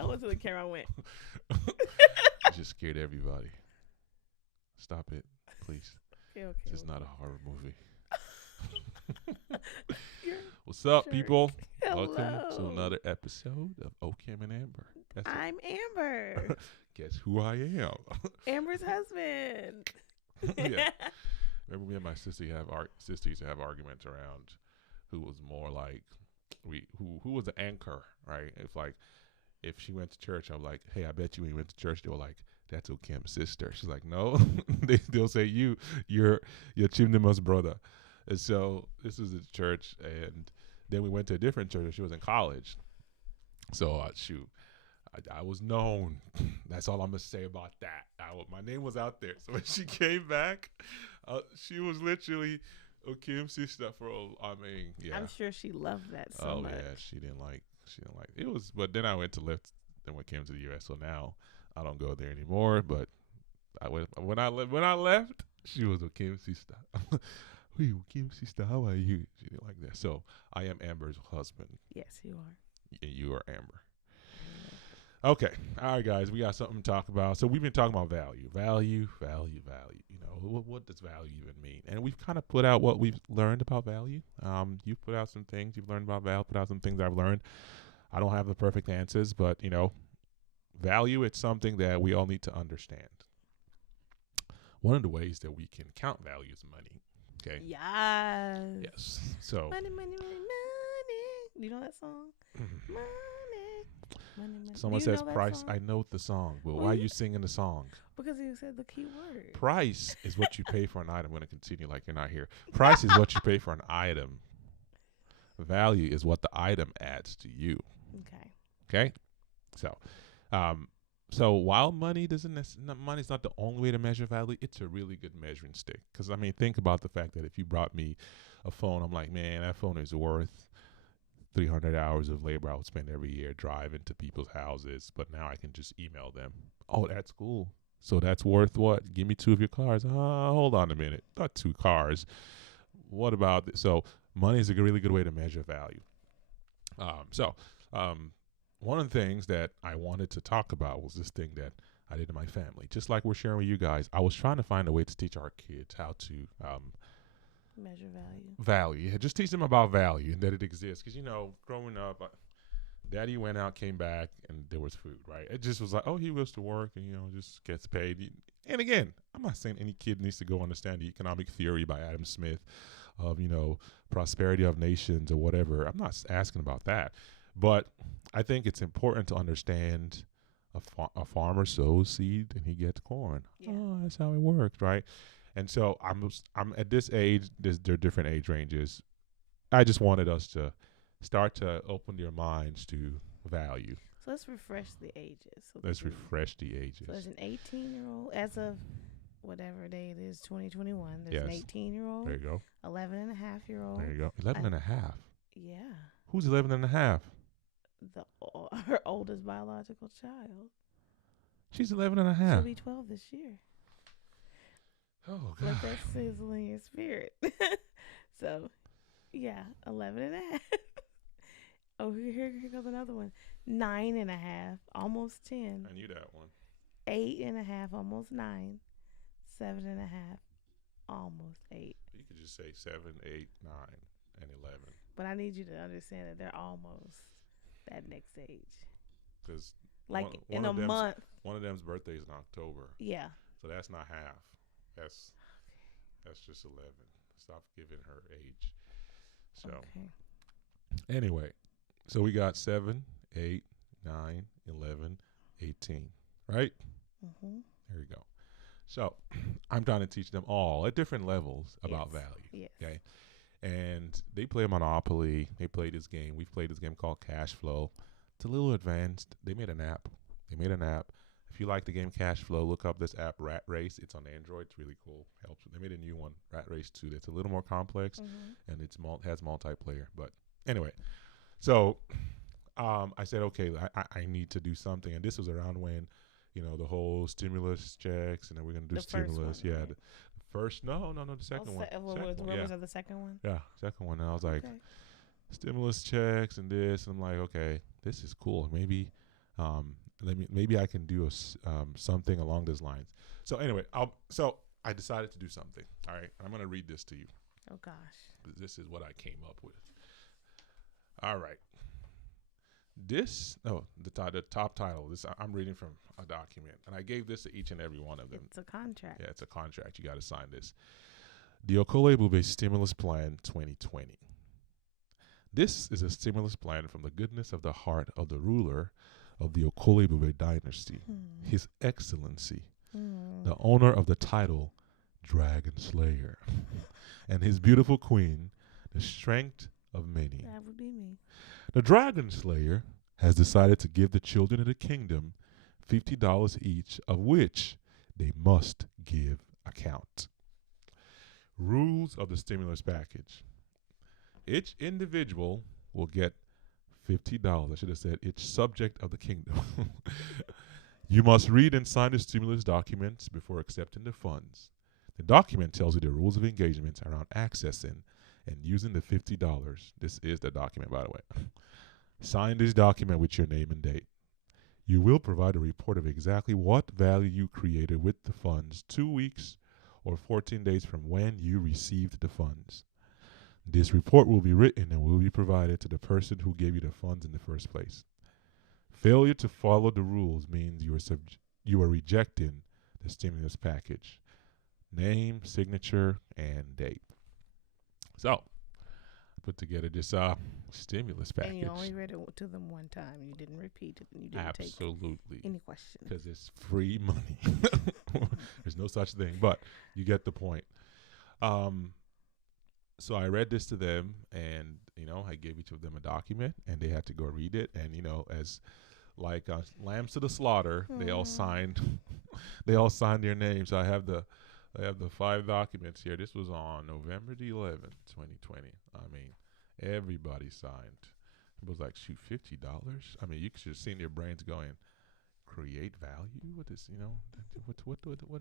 I went to the camera and went. You just scared everybody. Stop it, please. Okay. This is not a horror movie. You're What's up, jerk. people? Hello. Welcome to another episode of Okem and Amber. I'm Amber. Guess who I am? Amber's husband. Yeah. Remember, me and my sister used to have arguments around who was more like who was the anchor, right? If she went to church, I'm like, hey, I bet you when you went to church, they were like, that's Okem's sister. She's like, no, they'll say you're Chimney's brother. And so this is the church, and then we went to a different church. She was in college, so I was known. That's all I'm gonna say about that. My name was out there. So when she came back, she was literally Okem's sister yeah. I'm sure she loved that so much. Oh yeah, she didn't like it was. But then I went to lift. Then we came to the U.S. So now I don't go there anymore. But when I left, she was Okem's sister. Hey, Okem's sister, how are you? She didn't like that. So I am Amber's husband. Yes, you are. And you are Amber. Okay. All right, guys. We got something to talk about. So we've been talking about value. Value. You know, what does value even mean? And we've kind of put out what we've learned about value. You've put out some things you've learned about value, put out some things I've learned. I don't have the perfect answers, but, you know, value, it's something that we all need to understand. One of the ways that we can count value is money. Okay. Yes. So. Money. You know that song? Money. Someone says price. I know the song, but why are you singing the song? Because you said the key word. Price is what you pay for an item. I'm going to continue like you're not here. Price is what you pay for an item. Value is what the item adds to you. Okay. So while money's not the only way to measure value, it's a really good measuring stick. Because, I mean, think about the fact that if you brought me a phone, I'm like, man, that phone is worth 300 hours of labor I would spend every year driving to people's houses. But now I can just email them. Oh, that's cool. So that's worth what? Give me 2 of your cars. Hold on a minute. Not 2 cars. What about this? So money is a really good way to measure value. One of the things that I wanted to talk about was this thing that I did in my family. Just like we're sharing with you guys, I was trying to find a way to teach our kids how to measure value. Just teach them about value and that it exists. Because, you know, growing up, Daddy went out, came back, and there was food, right? It just was like, oh, he goes to work and, you know, just gets paid. And again, I'm not saying any kid needs to go understand the economic theory by Adam Smith of, you know, prosperity of nations or whatever. I'm not asking about that. But I think it's important to understand a farmer sows seed and he gets corn. Yeah. Oh, that's how it works, right? And so I'm at this age. There are different age ranges. I just wanted us to start to open your minds to value. So let's refresh the ages. So let's refresh the ages. So there's an 18-year-old, as of whatever day it is, 2021. There's an 18-year-old. There you go. 11-and-a-half-year-old. There you go. 11 and a half. Yeah. Who's 11 and a half? Her oldest biological child. She's 11 and a half. She'll be 12 this year. Oh, God. Let that sizzle in your spirit. So, yeah, 11 and a half. Oh, here goes another one. 9.5, almost 10. I knew that one. 8.5, almost 9. 7.5, almost 8. You could just say 7, 8, 9, and 11. But I need you to understand that they're almost that next age. Because like in a month. One of them's birthday is in October. Yeah. So that's not half. That's just 11. Stop giving her age. So anyway, so we got 7, 8, 9, 11, 18, right? Mm-hmm. There you go. So I'm trying to teach them all at different levels about value. Yes. Okay. And they play Monopoly. They play this game. We've played this game called Cash Flow. It's a little advanced. They made an app. If you like the game Cash Flow, look up this app, Rat Race. It's on Android. It's really cool. Helps. They made a new one, Rat Race 2. That's a little more complex, and it's has multiplayer. But anyway, so I said, okay, I need to do something. And this was around when, you know, the whole stimulus checks, and then we're going to do stimulus. One, yeah. Right? The second one. Was the second one? Yeah, second one. And I was like, stimulus checks and this. And I'm like, okay, this is cool. Maybe Maybe I can do something along those lines. So anyway, I decided to do something. All right, I'm going to read this to you. Oh gosh. This is what I came up with. All right. This the top title. This I'm reading from a document, and I gave this to each and every one of them. It's a contract. Yeah, it's a contract. You got to sign this. The Okolebube Stimulus Plan 2020. This is a stimulus plan from the goodness of the heart of the ruler of the Okolebube dynasty, His Excellency, the owner of the title Dragon Slayer, and his beautiful queen, the strength of many. That would be me. The Dragon Slayer has decided to give the children of the kingdom $50 each, of which they must give account. Rules of the stimulus package. Each individual will get $50. I should have said each subject of the kingdom. You must read and sign the stimulus documents before accepting the funds. The document tells you the rules of engagement around accessing and using the $50. This is the document, by the way. Sign this document with your name and date. You will provide a report of exactly what value you created with the funds 2 weeks or 14 days from when you received the funds. This report will be written and will be provided to the person who gave you the funds in the first place. Failure to follow the rules means you are rejecting the stimulus package. Name, signature, and date. So, I put together this stimulus package. And you only read it to them one time. You didn't repeat it. And you didn't Absolutely. take any questions. Because it's free money. There's no such thing, but you get the point. So I read this to them, and I gave each of them a document, and they had to go read it. And as like lambs to the slaughter, they all signed. They all signed their names. So I have the 5 documents here. This was on November the 11th, 2020. I mean, everybody signed. It was like, shoot, $50. I mean, you should have seen their brains going, create value with this. What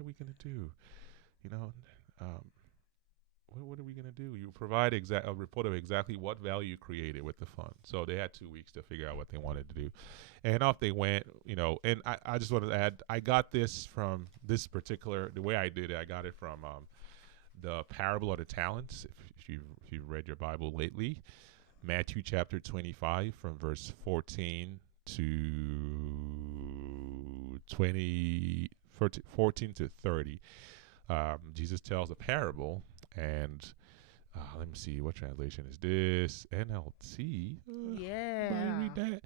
are we gonna do? What are we going to do? You provide a report of exactly what value you created with the fund. So they had 2 weeks to figure out what they wanted to do. And off they went, and I just wanted to add, I got this from the way I did it, I got it from the parable of the talents. If you've read your Bible lately, Matthew chapter 25 from verse 14 to 30. Jesus tells a parable. And let me see, what translation is this? NLT? Yeah. Let me read that.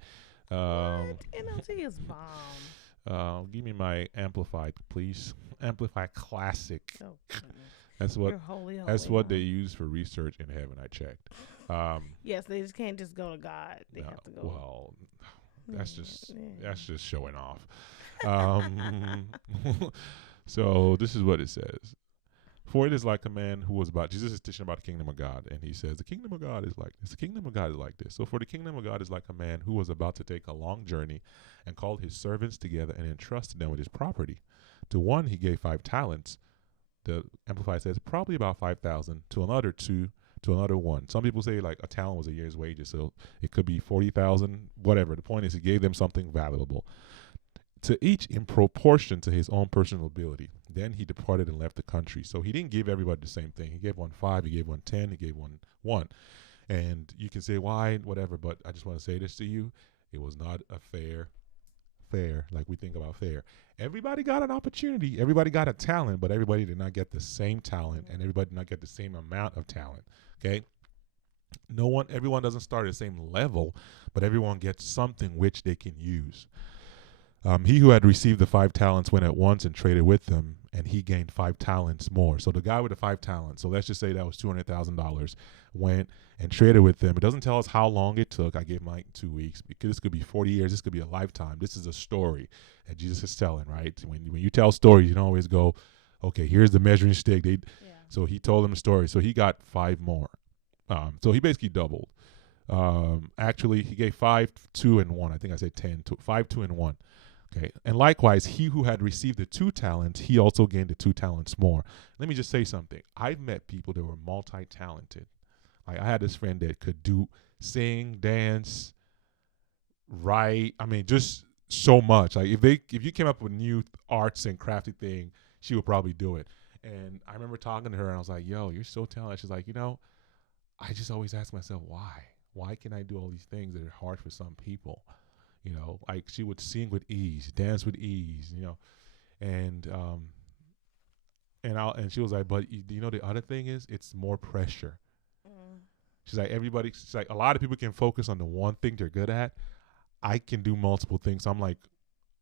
What? NLT is bomb. Give me my Amplified, please. Amplified Classic. Oh, goodness. That's what. You're holy, That's what they use for research in heaven. I checked. Yes, they just can't just go to God. They have to go. Well, that's just showing off. So this is what it says. For it is like a man who was Jesus is teaching about the kingdom of God, and he says, the kingdom of God is like this. The kingdom of God is like this. So for the kingdom of God is like a man who was about to take a long journey and called his servants together and entrusted them with his property. To one, he gave 5 talents. The Amplified says probably about 5,000. To another, 2. To another, 1. Some people say like a talent was a year's wages. So it could be 40,000, whatever. The point is he gave them something valuable. To each in proportion to his own personal ability. Then he departed and left the country. So he didn't give everybody the same thing. He gave one 5, he gave one 10, he gave one 1. And you can say why, whatever, but I just want to say this to you. It was not a fair like we think about fair. Everybody got an opportunity. Everybody got a talent, but everybody did not get the same talent, and everybody did not get the same amount of talent. Okay? Everyone doesn't start at the same level, but everyone gets something which they can use. He who had received the 5 talents went at once and traded with them, and he gained 5 talents more. So the guy with the 5 talents, so let's just say that was $200,000, went and traded with them. It doesn't tell us how long it took. I gave him like 2 weeks, because this could be 40 years. This could be a lifetime. This is a story that Jesus is telling, right? When you tell stories, you don't always go, okay, here's the measuring stick. So he told them a story. So he got 5 more. So he basically doubled. Actually, he gave 5, 2, and 1. I think I said 10, 5, 2, and 1. Okay. And likewise, he who had received the 2 talents, he also gained the 2 talents more. Let me just say something. I've met people that were multi-talented. Like I had this friend that could sing, dance, write. I mean, just so much. Like if you came up with new arts and crafty thing, she would probably do it. And I remember talking to her and I was like, "Yo, you're so talented." She's like, I just always ask myself why. Why can I do all these things that are hard for some people? Like she would sing with ease, dance with ease, and and she was like, but the other thing is it's more pressure. Mm. She's like a lot of people can focus on the one thing they're good at. I can do multiple things. So I'm like,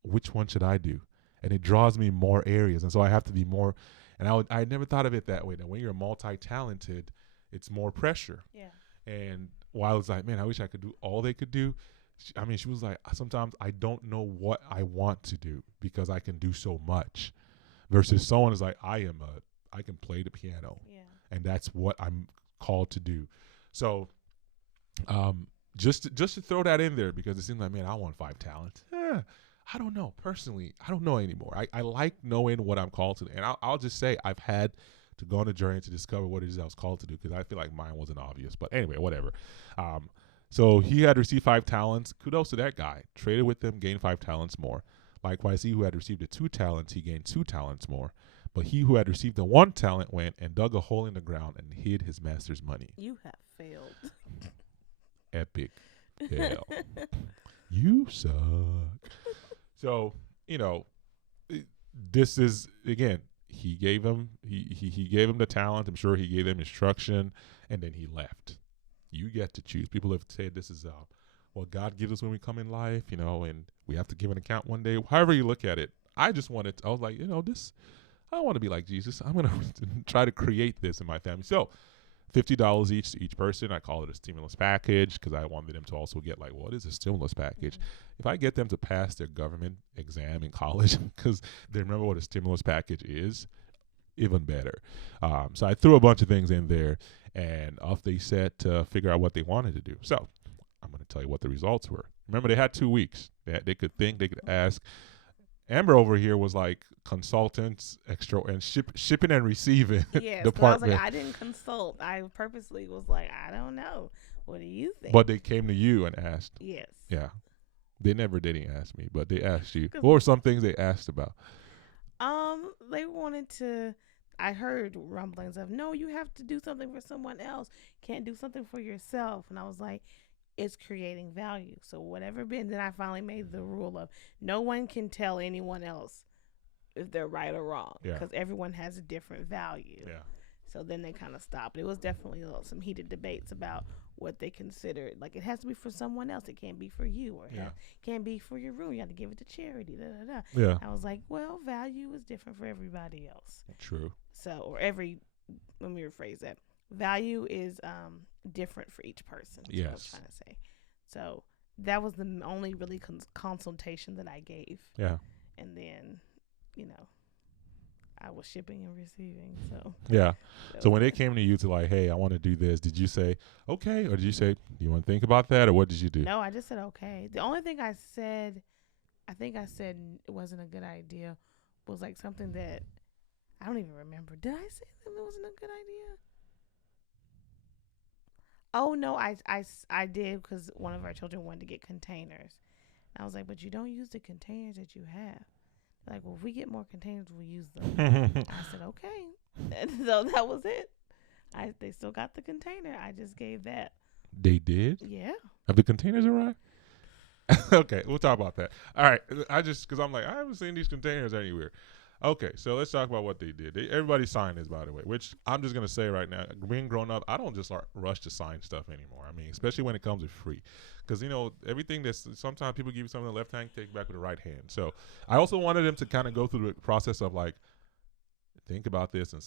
which one should I do? And it draws me more areas, and so I have to be more. And I never thought of it that way. That when you're multi-talented, it's more pressure. Yeah. And while it's like, man, I wish I could do all they could do. She was like, sometimes I don't know what I want to do because I can do so much. Versus someone is like, I can play the piano, Yeah. and that's what I'm called to do. So, just to throw that in there because it seems like, man, I want 5 talents. I don't know. Personally, I don't know anymore. I like knowing what I'm called to. And I'll just say I've had to go on a journey to discover what it is I was called to do because I feel like mine wasn't obvious. But anyway, whatever. So he had received 5 talents. Kudos to that guy. Traded with them, gained 5 talents more. Likewise, he who had received the 2 talents, he gained 2 talents more. But he who had received the 1 talent went and dug a hole in the ground and hid his master's money. You have failed. Epic fail. You suck. So, this is, again, he gave him the talent. I'm sure he gave him instruction, and then he left. You get to choose. People have said this is what God gives us when we come in life, and we have to give an account one day. However you look at it, I was like, I want to be like Jesus. I'm going to try to create this in my family. So $50 each to each person. I call it a stimulus package because I wanted them to also get like, what is a stimulus package? Mm-hmm. If I get them to pass their government exam in college because they remember what a stimulus package is, even better. So I threw a bunch of things in there and off they set to figure out what they wanted to do. So I'm going to tell you what the results were. Remember, they had 2 weeks. They could think, they could ask. Amber over here was like consultants, extra, and shipping and receiving yes, department. I was like, I didn't consult. I purposely was like, I don't know. What do you think? But they came to you and asked. Yes. Yeah. They never didn't ask me, but they asked you. What were some things they asked about? They wanted to. I heard rumblings of, no, you have to do something for someone else. Can't do something for yourself. And I was like, it's creating value. So whatever been, then I finally made the rule of no one can tell anyone else if they're right or wrong because everyone has a different value. Yeah. So then they kind of stopped. It was definitely some heated debates about what they considered. Like, it has to be for someone else. It can't be for you, or can't be for your room. You have to give it to charity. Da, da, da. Yeah. I was like, well, value is different for everybody else. True. So, let me rephrase that. Value is different for each person. That's what I was trying to say. So that was the only really consultation that I gave. Yeah. And then, I was shipping and receiving. So yeah. So when they came to you to like, hey, I want to do this, did you say okay, or did you say, do you want to think about that, or what did you do? No, I just said okay. The only thing I said it wasn't a good idea was like something that I don't even remember. Did I say that it wasn't a good idea? Oh no, I did because one of our children wanted to get containers. And I was like, but you don't use the containers that you have. Like, well, if we get more containers, we'll use them. I said, okay. And so that was it. They still got the container. I just gave that. They did? Yeah. Have the containers arrived? Okay, we'll talk about that. All right. Because I'm like, I haven't seen these containers anywhere. Okay, so let's talk about what they did. Everybody signed this, by the way, which I'm just going to say right now, being grown up, I don't just rush to sign stuff anymore. I mean, especially when it comes with free. Because, everything sometimes people give you something with the left hand, take it back with the right hand. So I also wanted them to kind of go through the process of like, think about this. And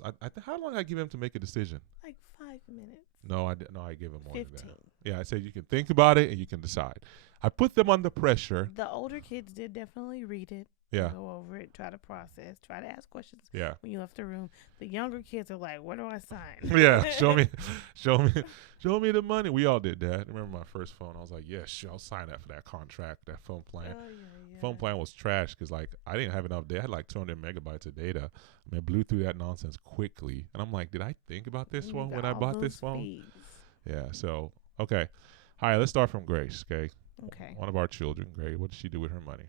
how long did I give them to make a decision? Like 5 minutes. No, I gave them more 15. than that. Yeah, I said you can think about it and you can decide. I put them under pressure. The older kids did definitely read it. Yeah. Go over it, try to process, try to ask questions. Yeah. When you left the room, the younger kids are like, "Where do I sign?" Yeah, show me the money. We all did that. I remember my first phone. I was like, "Yes, I'll sign up for that contract, that phone plan." Oh, yeah. Phone plan was trash because like I didn't have enough data. I had like 200 megabytes of data. I mean, I blew through that nonsense quickly, and I'm like, "Did I think about this one when I bought this phone?" Fees. Yeah. So okay, all right. Let's start from Grace. Okay, Okay. One of our children. Great. What did she do with her money?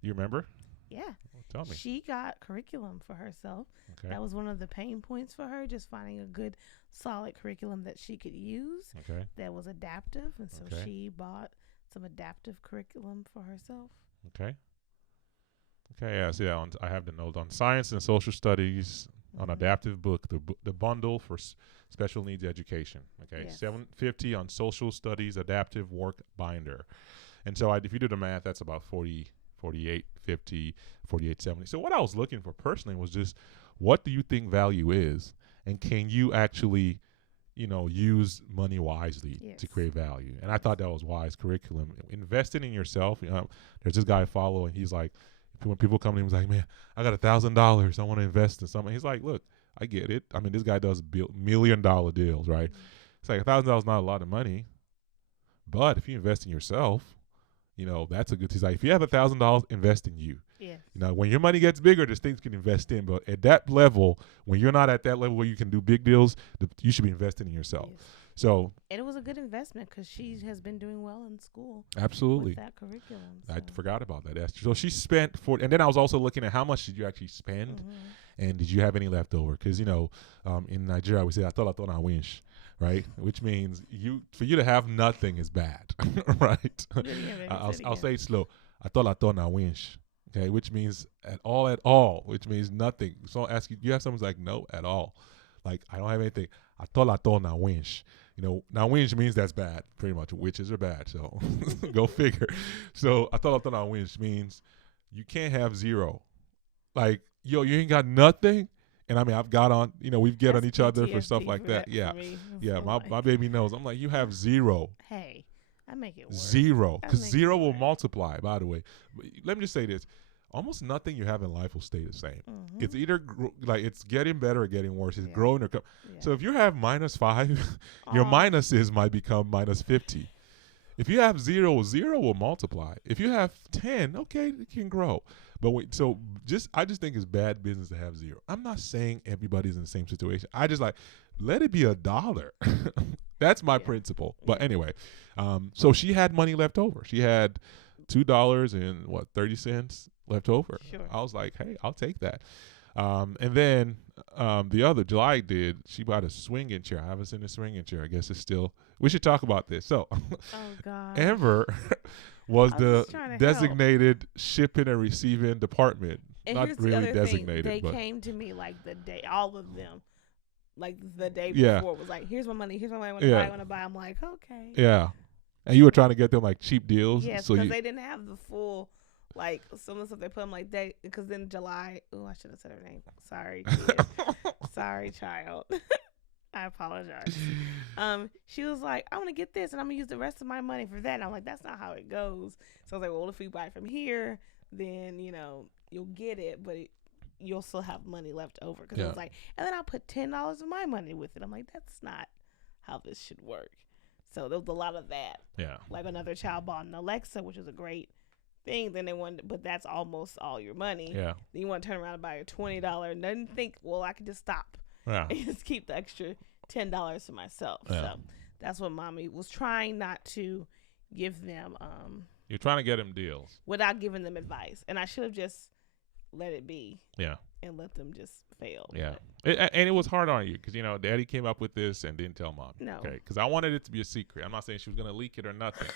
You remember? Yeah. Tell me. She got curriculum for herself. Okay. That was one of the pain points for her, just finding a good, solid curriculum that she could use Okay. that was adaptive. And so Okay. she bought some adaptive curriculum for herself. Okay. Okay. Yeah. See, I have the note on science and social studies on adaptive book, the bundle for special needs education. Okay. Yes. $750 on social studies adaptive work binder. And so if you do the math, that's about 40, 48, 50, 48, 70. So what I was looking for personally was just, what do you think value is? And can you actually, use money wisely to create value? And I thought that was wise curriculum. Investing in yourself. There's this guy I follow, and he's like, when people come to him, he's like, man, I got $1,000. I want to invest in something. He's like, look, I get it. I mean, this guy does $1 million deals, right? It's like $1,000 is not a lot of money, but if you invest in yourself, that's a good. He's like, if you have $1,000, invest in you. Yes. When your money gets bigger, there's things you can invest in. But at that level, when you're not at that level where you can do big deals, you should be investing in yourself. Yes. So, and it was a good investment because she has been doing well in school. Absolutely. With that curriculum. So. I forgot about that, Esther. So she spent and then I was also looking at how much did you actually spend, and did you have any left over? Because in Nigeria we say "I thought I wish," right? Which means for you to have nothing is bad, right? I'll say it slow. I thought I wish. Okay, which means at all, which means nothing. So ask you have someone's like, no, at all. Like, I don't have anything. I thought I wish. Now winch means that's bad, pretty much. Witches are bad, so go figure. So I thought I winch means you can't have zero. Like, you ain't got nothing. And I mean, I've got on, we get on each other for stuff like that. Yeah. Yeah, my baby knows. I'm like, you have zero. Hey, I make it work. Zero. Because zero will multiply, by the way. But let me just say this. Almost nothing you have in life will stay the same. It's either it's getting better or getting worse. It's growing or So if you have -5, your minuses might become -50. If you have zero will multiply. If you have 10, okay, it can grow. But I just think it's bad business to have zero. I'm not saying everybody's in the same situation. I just let it be $1. That's my principle. But anyway, so she had money left over. She had $2.30 left over. Sure. I was like, hey, I'll take that. And then the other July she bought a swinging chair. I haven't seen a swinging chair. I guess it's still. We should talk about this. So, God. Amber was the designated shipping and receiving department. And not really designated. They but came to me like the day, all of them, like the day before. Was like, here's my money. I want to buy. I'm like, okay. Yeah. And you were trying to get them like cheap deals. Yes, because they didn't have the full. Like, some of the stuff they put them like because in July, I should have said her name. Sorry, kid. Sorry, child. I apologize. She was like, I want to get this and I'm going to use the rest of my money for that. And I'm like, that's not how it goes. So I was like, well, if we buy from here, then, you'll get it, but you'll still have money left over. Because it was like, and then I'll put $10 of my money with it. I'm like, that's not how this should work. So there was a lot of that. Yeah. Like another child bought an Alexa, which is a great thing. Then they wanted, but that's almost all your money. Yeah. Then you want to turn around and buy a $20 and then think, well, I can just stop. Yeah. And just keep the extra $10 to myself. Yeah. So that's what mommy was trying not to give them. You're trying to get them deals without giving them advice, and I should have just let it be. Yeah. And let them just fail. Yeah. And it was hard on you because Daddy came up with this and didn't tell Mom. No. Okay. Because I wanted it to be a secret. I'm not saying she was gonna leak it or nothing,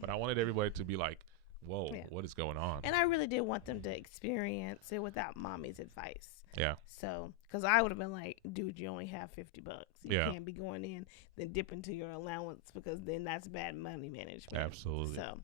but I wanted everybody to be like, whoa, what is going on? And I really did want them to experience it without mommy's advice. Yeah. So, because I would have been like, dude, you only have $50. You can't be going in, then dip into your allowance because then that's bad money management. Absolutely. So,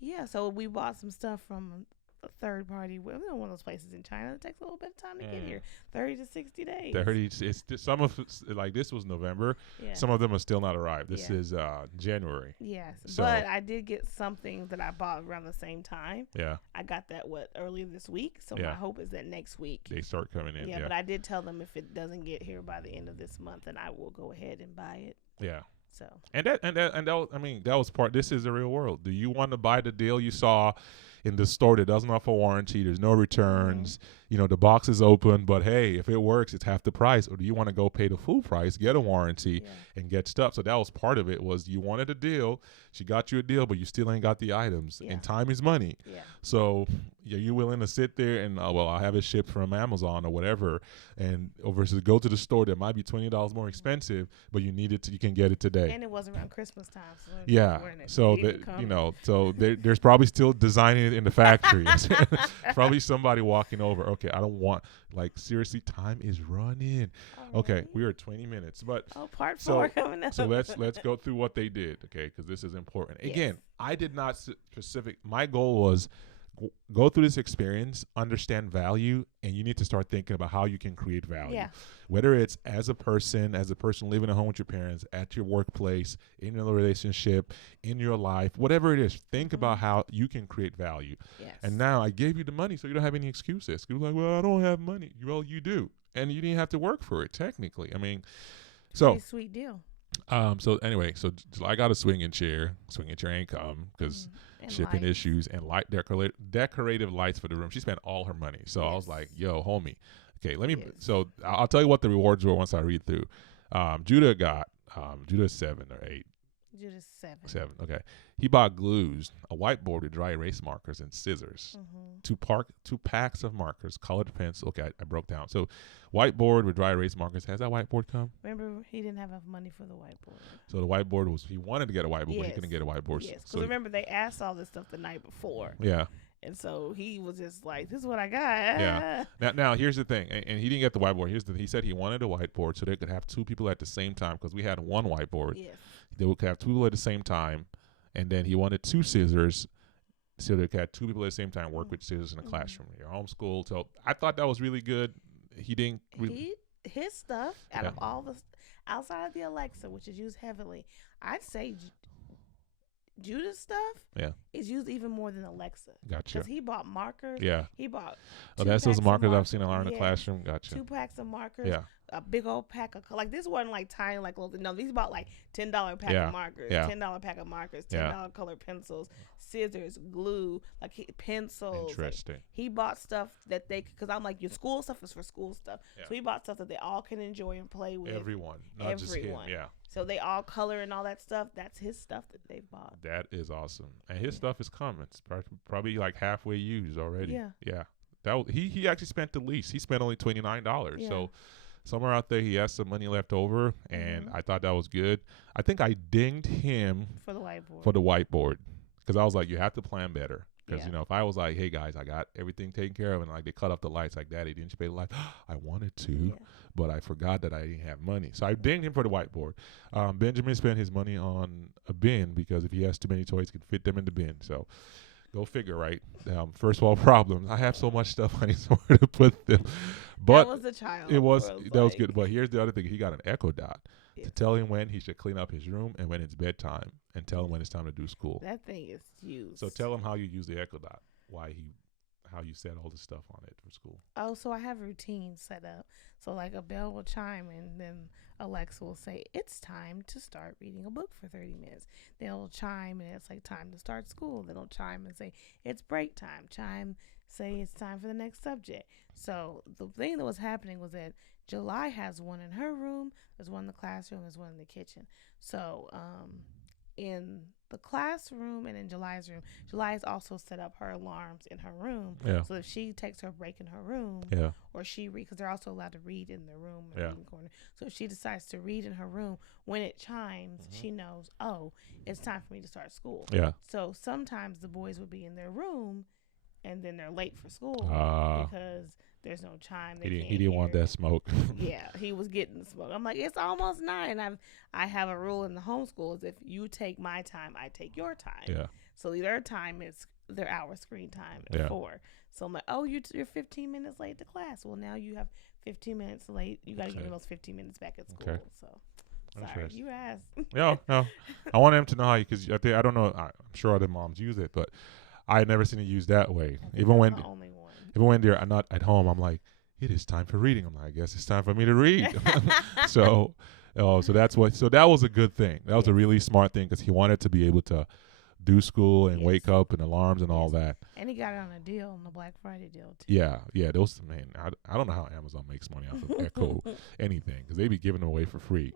yeah. So we bought some stuff from a third party. We're one of those places in China. It takes a little bit of time to get here, 30 to 60 days. 30. Some of like this was November. Yeah. Some of them are still not arrived. This is January. Yes, so, but I did get something that I bought around the same time. Yeah. I got that earlier this week. So my hope is that next week they start coming in. Yeah, but I did tell them if it doesn't get here by the end of this month, then I will go ahead and buy it. Yeah. So that was, I mean, that was part. This is the real world. Do you want to buy the deal you saw in the store that doesn't offer warranty. There's no returns. The box is open, but hey, if it works, it's half the price. Or do you want to go pay the full price, get a warranty, and get stuff? So that was part of it. Was you wanted a deal, she got you a deal, but you still ain't got the items. And time is money. So you're willing to sit there and I'll have it shipped from Amazon or whatever, and versus go to the store that might be $20 more expensive, but you need it. You can get it today. And it wasn't around Christmas time. So so there's probably still designing it in the factory. Probably somebody walking over. Okay, I don't want, seriously, time is running. Okay, we are 20 minutes, but part 4 coming up. So let's go through what they did, okay? Because this is important. Again, I did not specific. My goal was go through this experience, understand value, and you need to start thinking about how you can create value. Yeah. Whether it's as a person living at home with your parents, at your workplace, in your relationship, in your life, whatever it is, think about how you can create value. Yes. And now I gave you the money, so you don't have any excuses. You're like, well, I don't have money. Well, you do. And you didn't have to work for it, technically. I mean, pretty sweet deal. So anyway, so I got a swinging chair income because shipping lights. issues and decorative lights for the room. She spent all her money. So I was like, yo, homie. Okay, so I'll tell you what the rewards were once I read through. Judah got, Judah's 7 or 8. Judah's 7. 7, okay. He bought glues, a whiteboard with dry erase markers and scissors, 2 packs of markers, colored pencil. Okay, I broke down. So whiteboard with dry erase markers. Has that whiteboard come? Remember, he didn't have enough money for the whiteboard. So the whiteboard he wanted to get a whiteboard, but he couldn't get a whiteboard. Yes, because remember, they asked all this stuff the night before. Yeah. And so he was just like, this is what I got. Yeah. Now here's the thing. And he didn't get the whiteboard. He said he wanted a whiteboard so they could have 2 people at the same time, because we had 1 whiteboard. Yes. They would have 2 people at the same time. And then he wanted 2 scissors so they could have 2 people at the same time work with scissors in a classroom. You're homeschooled. So I thought that was really good. He didn't. His stuff, out of all the, outside of the Alexa, which is used heavily, I'd say Judah's stuff is used even more than Alexa. Gotcha. Because he bought markers. Yeah. He bought that's those markers I've seen in the classroom. Gotcha. 2 packs of markers. Yeah. A big old pack of, this wasn't tiny, no, these bought $10 pack of markers, $10 pack of markers, $10 colored pencils, scissors, glue, pencils. Interesting. He bought stuff that because I'm like, your school stuff is for school stuff. Yeah. So he bought stuff that they all can enjoy and play with. Everyone, not just him. Yeah. So they all color and all that stuff. That's his stuff that they bought. That is awesome. And his stuff is coming. It's probably halfway used already. Yeah. Yeah. He actually spent the least. He spent only $29. Yeah. So somewhere out there, he has some money left over, and I thought that was good. I think I dinged him for the whiteboard. Because I was like, you have to plan better. Because, if I was like, hey, guys, I got everything taken care of, and they cut off the lights, Daddy, didn't you pay the lights? I wanted to, but I forgot that I didn't have money. So I dinged him for the whiteboard. Benjamin spent his money on a bin, because if he has too many toys, he can fit them in the bin. So go figure, right? First world problems. I have so much stuff, I need somewhere to put them. But that was a child. It was that was good. But here's the other thing: he got an Echo Dot to tell him when he should clean up his room and when it's bedtime, and tell him when it's time to do school. That thing is used. So tell him how you use the Echo Dot. How you set all the stuff on it for school. Oh, so I have routines set up. So a bell will chime, and then Alexa will say, it's time to start reading a book for 30 minutes. Then it'll chime, and it's time to start school. Then it'll chime and say, it's break time. Say it's time for the next subject. So the thing that was happening was that July has one in her room, there's one in the classroom, there's one in the kitchen. So in the classroom and in July's room, July has also set up her alarms in her room. Yeah. So if she takes her break in her room, or she read, because they're also allowed to read in their room, in the corner. So if she decides to read in her room, when it chimes, she knows, oh, it's time for me to start school. Yeah. So sometimes the boys would be in their room, and then they're late for school because there's no chime. He didn't want that smoke. Yeah, he was getting the smoke. I'm like, it's almost 9. I have a rule in the homeschool is if you take my time, I take your time. Yeah. So their time is their hour screen time at 4. So I'm like, oh, you're 15 minutes late to class. Well, now you have 15 minutes late. You got to give me those 15 minutes back at school. Okay. So sorry, you asked. No. I want him to know how, because I don't know. I'm sure other moms use it, but I had never seen it used that way. Even when they're not at home, I'm like, it is time for reading. I'm like, I guess it's time for me to read. So that was a good thing. That was a really smart thing, because he wanted to be able to do school and Yes. wake up and alarms and all Yes. that. And he got it on a deal, on the Black Friday deal too. Yeah. Those man, I don't know how Amazon makes money off of Echo anything because they be giving them away for free.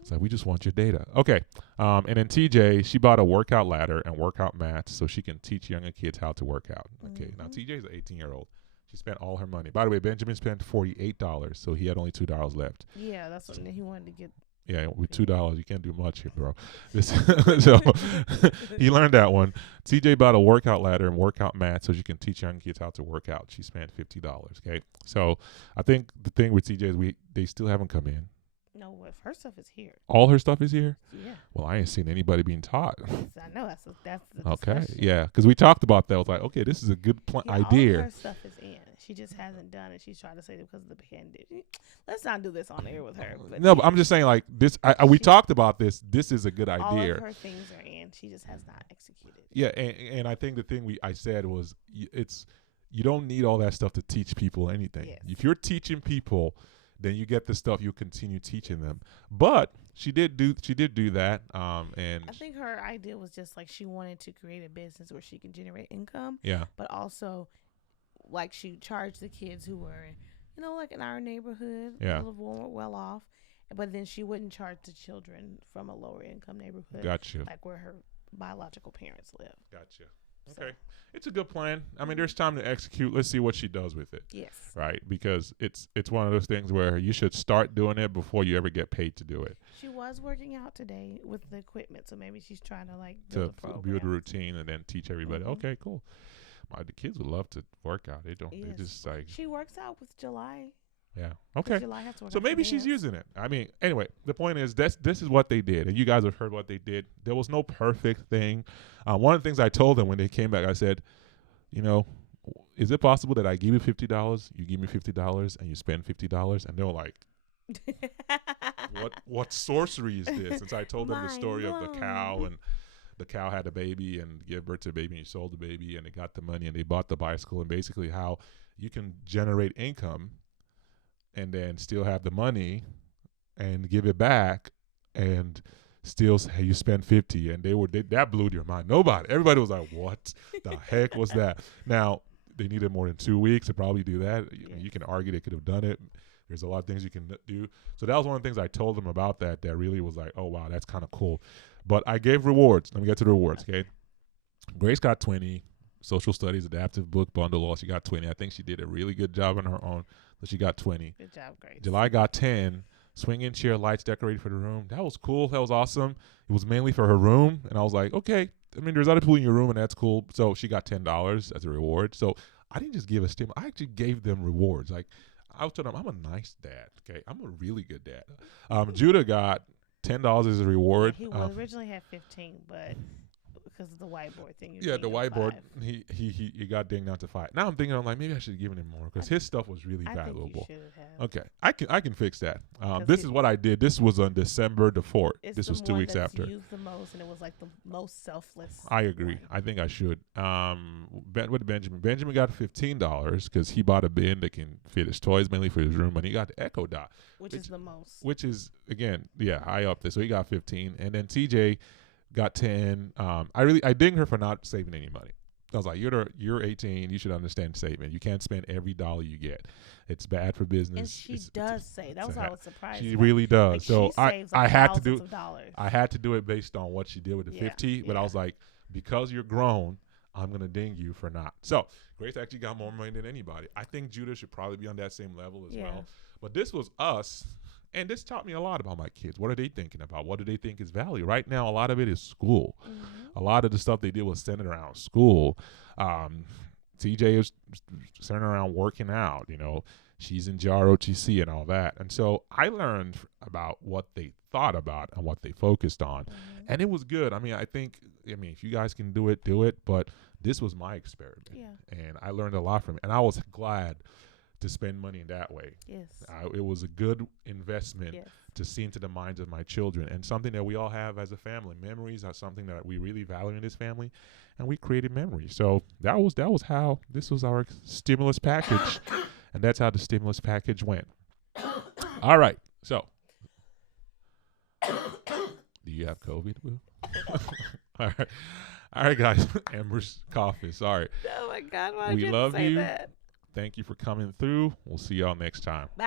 It's like we just want your data. Okay. And then TJ, she bought a workout ladder and workout mats so she can teach younger kids how to work out. Okay. Now TJ's an 18-year-old. She spent all her money. By the way, Benjamin spent $48, so he had only $2 left. Yeah, that's what he wanted to get. Yeah, with $2, you can't do much here, bro. So he learned that one. TJ bought a workout ladder and workout mat so she can teach young kids how to work out. She spent $50. Okay, so I think the thing with TJ is they still haven't come in. No, if her stuff is here. All her stuff is here. Yeah. Well, I ain't seen anybody being taught. I know that's the Okay, discussion. yeah, because we talked about that. I was like, okay, this is a good Yeah, idea. all of her stuff is in. She just hasn't done it. She's trying to say that because of the pandemic. Let's not do this on air with her. But No, but I'm just saying, like this. We talked about this. This is a good idea. all of her things are in. She just has not executed. Yeah, and I think the thing I said was you don't need all that stuff to teach people anything. Yes. If you're teaching people, then you get the stuff you continue teaching them. But she did do that. And I think her idea was just like she wanted to create a business where she can generate income. Yeah. But also, like she charged the kids who were, like in our neighborhood, Yeah. a little more well off. But then she wouldn't charge the children from a lower income neighborhood. Gotcha. Like where her biological parents live. Gotcha. Okay. It's a good plan. I mean, there's time to execute. Let's see what she does with it. Yes. Right? Because it's one of those things where you should start doing it before you ever get paid to do it. She was working out today with the equipment, so maybe she's trying to build a program. Build a routine and then teach everybody. Mhm. Okay, cool. The kids would love to work out. They don't. Yes. They just like. She works out with July. Yeah. Okay. July has to work So out maybe for she's dance. using it. I mean, anyway, the point is this is what they did, and you guys have heard what they did. There was no perfect thing. One of the things I told them when they came back, I said, is it possible that I give you $50, you give me $50, and you spend $50? And they were like, what sorcery is this? Since I told them the story of the cow, and the cow had a baby and gave birth to a baby, and you sold the baby, and they got the money, and they bought the bicycle, and basically how you can generate income and then still have the money and give it back and still say you spend 50, and that blew your mind. Everybody was like, what the heck was that? Now they needed more than 2 weeks to probably do that. You can argue they could have done it. There's a lot of things you can do. So that was one of the things I told them about that really was like, oh wow, that's kind of cool. But I gave rewards. Let me get to the rewards. Okay, Grace got 20. Social Studies Adaptive Book Bundle. All she got 20. I think she did a really good job on her own, but she got 20. Good job, Grace. July got 10. Swinging chair lights decorated for the room. That was cool. That was awesome. It was mainly for her room, and I was like, okay. I mean, there's other people in your room, and that's cool. So she got $10 as a reward. So I didn't just give a stimulus. I actually gave them rewards. Like I was telling them, I'm a nice dad. Okay, I'm a really good dad. Judah got $10 as a reward. He originally had 15, but because of the whiteboard thing. The whiteboard. He got dinged down to 5. Now I'm thinking, maybe I should have given him more because his stuff was really valuable. Think you should have. Okay, I can fix that. This is what I did. This was on December the 4th. This was 2 weeks after. Used the most, and it was like the most selfless. I agree. one. I think I should. What did Benjamin? Benjamin got $15 because he bought a bin that can fit his toys mainly for his room, and he got the Echo Dot, which is the most. Which is again, high up there. So he got 15, and then TJ got 10. I dinged her for not saving any money. I was like, you're 18. You should understand saving. You can't spend every dollar you get. It's bad for business. And she does save. That was why I was surprised. She really does. Like, so I had to do. Dollars. I had to do it based on what she did with the 50. But I was like, because you're grown, I'm gonna ding you for not. So Grace actually got more money than anybody. I think Judah should probably be on that same level as well. But this was us. And this taught me a lot about my kids. What are they thinking about? What do they think is value? Right now, a lot of it is school. Mm-hmm. A lot of the stuff they did was centered around school. TJ is centered around working out. She's in JROTC and all that. And so I learned about what they thought about and what they focused on. Mm-hmm. And it was good. I mean, if you guys can do it, do it. But this was my experiment. Yeah. And I learned a lot from it. And I was glad to spend money in that way. Yes. It was a good investment to see into the minds of my children, and something that we all have as a family. Memories are something that we really value in this family, and we created memories. So that was how this was our stimulus package, and that's how the stimulus package went. All right. So, do you have COVID, Boo? All right. All right, guys. Amber's coughing. Sorry. Oh my God, why did We you have to love say you. that? Thank you for coming through. We'll see y'all next time. Bye.